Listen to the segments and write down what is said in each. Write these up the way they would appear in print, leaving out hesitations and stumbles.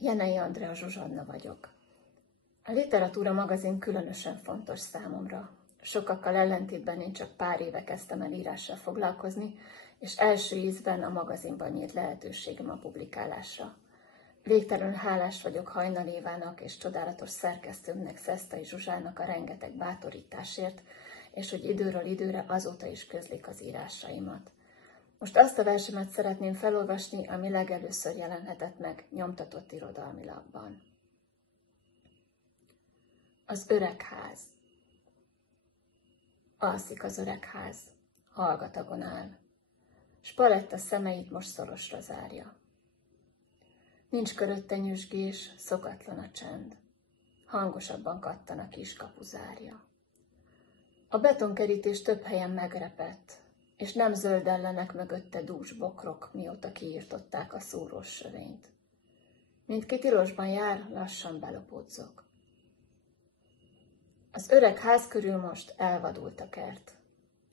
Jenei Andrea Zsuzsanna vagyok. A Literatúra magazin különösen fontos számomra. Sokakkal ellentétben én csak pár éve kezdtem el írással foglalkozni, és első ízben a magazinban nyílt lehetőségem a publikálásra. Végtelenül hálás vagyok Hajnal Évának és csodálatos szerkesztőmnek, Szesztai Zsuzsának a rengeteg bátorításért, és hogy időről időre azóta is közlik az írásaimat. Most azt a versemet szeretném felolvasni, ami legelőször jelenhetett meg nyomtatott irodalmi lapban. Az öreg ház. Alszik az öreg ház, hallgatagon áll, s Paletta szemeit most szorosra zárja. Nincs körötte nyüzsgés, szokatlan a csend, hangosabban kattan a kis kapuzárja. A betonkerítés több helyen megrepett, és nem zöldellenek mögötte dús bokrok, mióta kiírtották a szúrós sövényt. Mindki tilosban jár, lassan belopódzok. Az öreg ház körül most elvadult a kert.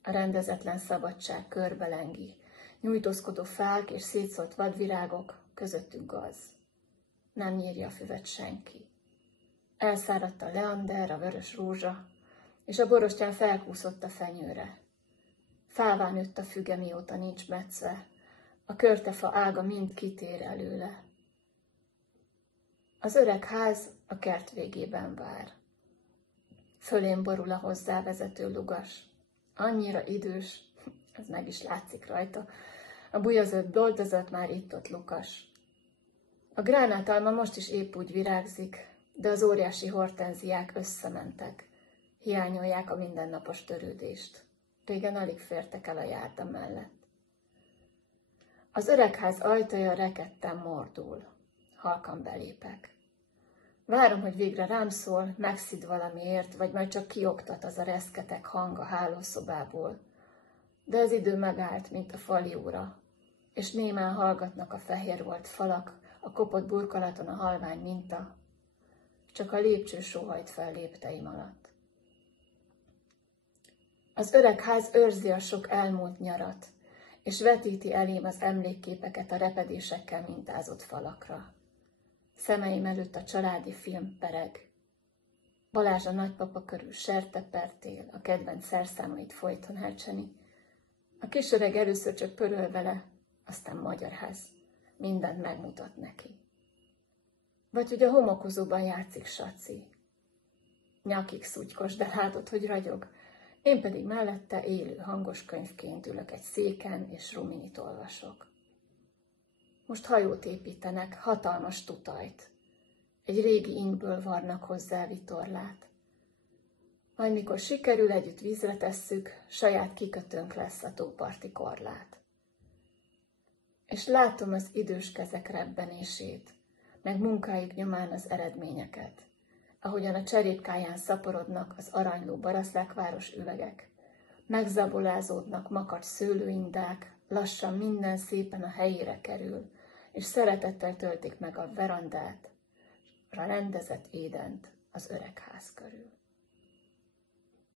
A rendezetlen szabadság körbelengi, nyújtózkodó fák és szétszólt vadvirágok, közöttük gaz. Nem nyírja a füvet senki. Elszáradt a leander, a vörös rózsa, és a borostyán felkúszott a fenyőre. Fává nőtt a füge, mióta nincs metszve, a körtefa ága mind kitér előle. Az öreg ház a kert végében vár. Fölén borul a hozzávezető lugas. Annyira idős, ez meg is látszik rajta, a bujazött boltozat már itt-ott lukas. A gránátalma most is épp úgy virágzik, de az óriási hortenziák összementek, hiányolják a mindennapos törődést. Régen alig fértek el a járda mellett. Az öregház ajtaja rekedten mordul. Halkan belépek. Várom, hogy végre rám szól, megszid valamiért, vagy majd csak kioktat az a reszketek hang a hálószobából. De az idő megállt, mint a fali óra, és némán hallgatnak a fehér volt falak, a kopott burkolaton a halvány minta, csak a lépcső sóhajt fel lépteim alatt. Az öreg ház őrzi a sok elmúlt nyarat, és vetíti elém az emlékképeket a repedésekkel mintázott falakra. Szemeim előtt a családi film pereg. Balázs a nagypapa körül sertepertél, a kedvenc szerszámait folyton elcseni. A kisöreg először csak pöröl vele, aztán magyarház. Mindent megmutat neki. Vagy hogy a homokozóban játszik Saci. Nyakig szutykos, de látod, hogy ragyog. Én pedig mellette élő hangos könyvként ülök egy széken, és ruminit olvasok. Most hajót építenek, hatalmas tutajt. Egy régi inkből varnak hozzá vitorlát. Majd mikor sikerül, együtt vízre tesszük, saját kikötőnk lesz a tóparti korlát. És látom az idős kezek rebbenését, meg munkáik nyomán az eredményeket, ahogyan a cserépkáján szaporodnak az aranyló Baraszlákváros üvegek, megzabolázódnak makacs szőlőindák, lassan minden szépen a helyére kerül, és szeretettel töltik meg a verandát, a rendezett édent az öreg ház körül.